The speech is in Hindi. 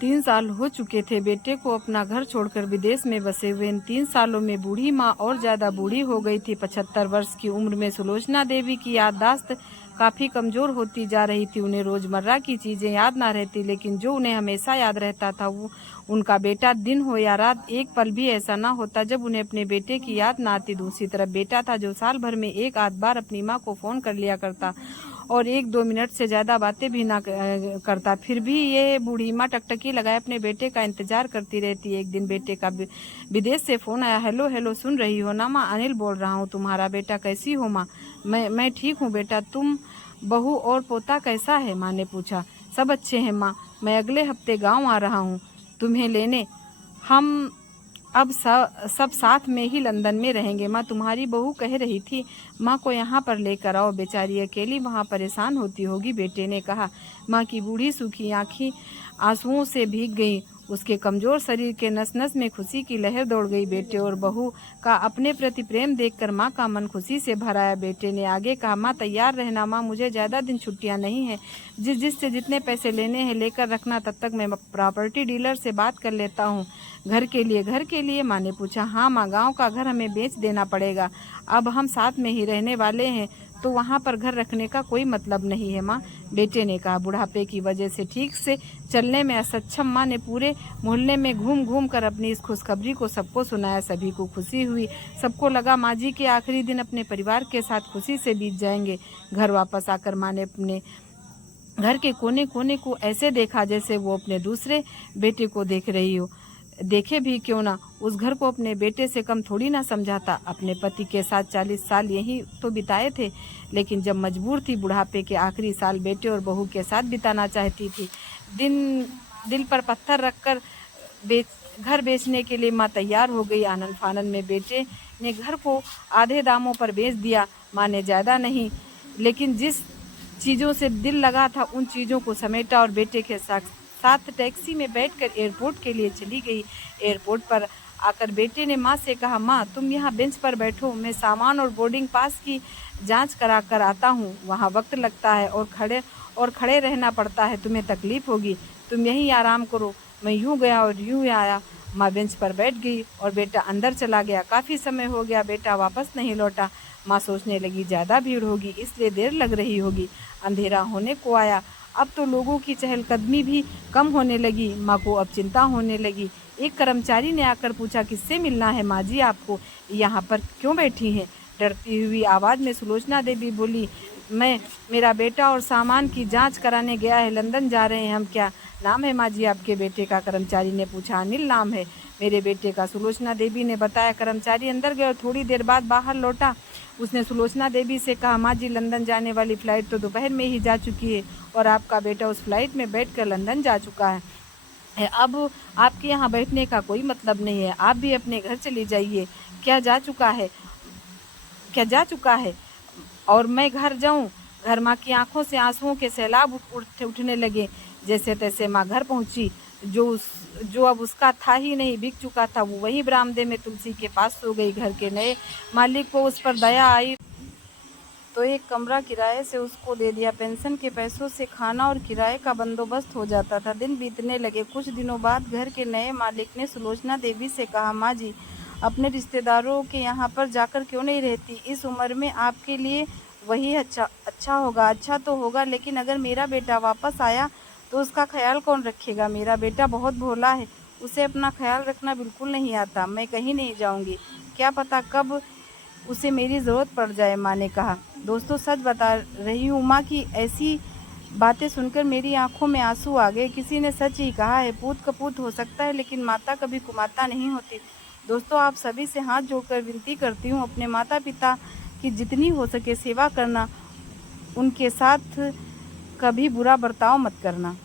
3 साल हो चुके थे बेटे को अपना घर छोड़कर विदेश में बसे हुए। इन 3 सालों में बूढ़ी माँ और ज्यादा बूढ़ी हो गई थी। 75 वर्ष की उम्र में सुलोचना देवी की याददाश्त काफी कमजोर होती जा रही थी। उन्हें रोजमर्रा की चीजें याद ना रहती, लेकिन जो उन्हें हमेशा याद रहता था वो उनका बेटा। दिन हो या रात, एक पल भी ऐसा ना होता जब उन्हें अपने बेटे की याद ना आती। दूसरी तरफ बेटा था जो साल भर में एक आध बार अपनी माँ को फोन कर लिया करता और 1-2 मिनट से ज्यादा बातें भी ना करता। फिर भी ये बूढ़ी माँ टकटकी लगाए अपने बेटे का इंतजार करती रहती। एक दिन बेटे का विदेश से फोन आया। हेलो हेलो, सुन रही हो ना माँ? अनिल बोल रहा हूँ। तुम्हारा बेटा कैसी हो माँ? मैं ठीक हूँ बेटा। तुम, बहू और पोता कैसा है? माँ ने पूछा। सब अच्छे हैं माँ, मैं अगले हफ्ते गाँव आ रहा हूँ तुम्हें लेने। हम अब सब साथ में ही लंदन में रहेंगे माँ। तुम्हारी बहू कह रही थी माँ को यहाँ पर लेकर आओ, बेचारी अकेली वहाँ परेशान होती होगी, बेटे ने कहा। माँ की बूढ़ी सूखी आंखें आंसुओं से भीग गईं। उसके कमजोर शरीर के नस नस में खुशी की लहर दौड़ गई। बेटे और बहू का अपने प्रति प्रेम देखकर माँ का मन खुशी से भर आया। बेटे ने आगे कहा, माँ तैयार रहना माँ, मुझे ज़्यादा दिन छुट्टियाँ नहीं हैं। जिससे जितने पैसे लेने हैं लेकर रखना, तब तक मैं प्रॉपर्टी डीलर से बात कर लेता हूँ। घर के लिए माँ ने पूछा। हाँ माँ, गांव का घर हमें बेच देना पड़ेगा। अब हम साथ में ही रहने वाले हैं तो वहाँ पर घर रखने का कोई मतलब नहीं है माँ, बेटे ने कहा। बुढ़ापे की वजह से ठीक से चलने में असक्षम माँ ने पूरे मोहल्ले में घूम घूम कर अपनी इस खुशखबरी को सबको सुनाया। सभी को खुशी हुई। सबको लगा माँ जी के आखिरी दिन अपने परिवार के साथ खुशी से बीत जाएंगे। घर वापस आकर माँ ने अपने घर के कोने कोने को ऐसे देखा जैसे वो अपने दूसरे बेटे को देख रही हो। देखे भी क्यों ना, उस घर को अपने बेटे से कम थोड़ी ना समझा था। अपने पति के साथ 40 साल यही तो बिताए थे, लेकिन जब मजबूर थी बुढ़ापे के आखिरी साल बेटे और बहू के साथ बिताना चाहती थी। दिल पर पत्थर रखकर घर बेचने के लिए माँ तैयार हो गई। आनन फानन में बेटे ने घर को आधे दामों पर बेच दिया। माँ ने ज़्यादा नहीं, लेकिन जिस चीज़ों से दिल लगा था उन चीज़ों को समेटा और बेटे के साथ टैक्सी में बैठकर एयरपोर्ट के लिए चली गई। एयरपोर्ट पर आकर बेटे ने माँ से कहा, माँ तुम यहाँ बेंच पर बैठो, मैं सामान और बोर्डिंग पास की जांच करा कर आता हूँ। वहाँ वक्त लगता है और खड़े रहना पड़ता है, तुम्हें तकलीफ होगी, तुम यहीं आराम करो। मैं यूँ गया और यूँ आया। माँ बेंच पर बैठ गई और बेटा अंदर चला गया। काफ़ी समय हो गया बेटा वापस नहीं लौटा। माँ सोचने लगी, ज़्यादा भीड़ होगी इसलिए देर लग रही होगी। अंधेरा होने को आया। अब तो लोगों की चहलकदमी भी कम होने लगी। माँ को अब चिंता होने लगी। एक कर्मचारी ने आकर पूछा, किससे मिलना है माँ जी आपको? यहाँ पर क्यों बैठी हैं? डरती हुई आवाज़ में सुलोचना देवी बोली, मेरा बेटा और सामान की जांच कराने गया है, लंदन जा रहे हैं हम। क्या नाम है माँ जी आपके बेटे का? कर्मचारी ने पूछा। अनिल नाम है मेरे बेटे का, सुलोचना देवी ने बताया। कर्मचारी अंदर गया और थोड़ी देर बाद बाहर लौटा। उसने सुलोचना देवी से कहा, माँ जी लंदन जाने वाली फ़्लाइट तो दोपहर में ही जा चुकी है और आपका बेटा उस फ्लाइट में बैठकर लंदन जा चुका है। अब आपके यहाँ बैठने का कोई मतलब नहीं है, आप भी अपने घर चली जाइए। क्या जा चुका है और मैं घर जाऊं? घर माँ की आंखों से आंसुओं के सैलाब उठने लगे। जैसे तैसे माँ घर पहुंची। जो अब उसका था ही नहीं, बिक चुका था, वो वहीं बरामदे में तुलसी के पास सो गई। घर के नए मालिक को उस पर दया आई तो एक कमरा किराए से उसको दे दिया। पेंशन के पैसों से खाना और किराए का बंदोबस्त हो जाता था। दिन बीतने लगे। कुछ दिनों बाद घर के नए मालिक ने सुलोचना देवी से कहा, माँ जी अपने रिश्तेदारों के यहाँ पर जाकर क्यों नहीं रहती? इस उम्र में आपके लिए वही अच्छा होगा। अच्छा तो होगा, लेकिन अगर मेरा बेटा वापस आया तो उसका ख्याल कौन रखेगा? मेरा बेटा बहुत भोला है, उसे अपना ख्याल रखना बिल्कुल नहीं आता। मैं कहीं नहीं जाऊँगी, क्या पता कब उसे मेरी ज़रूरत पड़ जाए, माँ ने कहा। दोस्तों सच बता रही हूँ माँ की ऐसी बातें सुनकर मेरी आंखों में आंसू आ गए। किसी ने सच ही कहा है, पूत कपूत हो सकता है लेकिन माता कभी कुमाता नहीं होती। दोस्तों आप सभी से हाथ जोड़कर विनती करती हूँ, अपने माता पिता की जितनी हो सके सेवा करना, उनके साथ कभी बुरा बर्ताव मत करना।